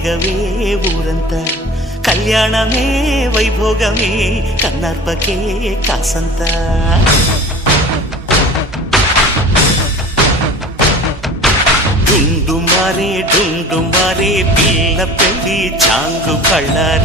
రేగవే ఊరంతా కళ్యాణమే వైభోగమే కన్నార్పకే కాసంత డుండు మారే పిల్ల పెళ్ళి చాంగు కళ్ళ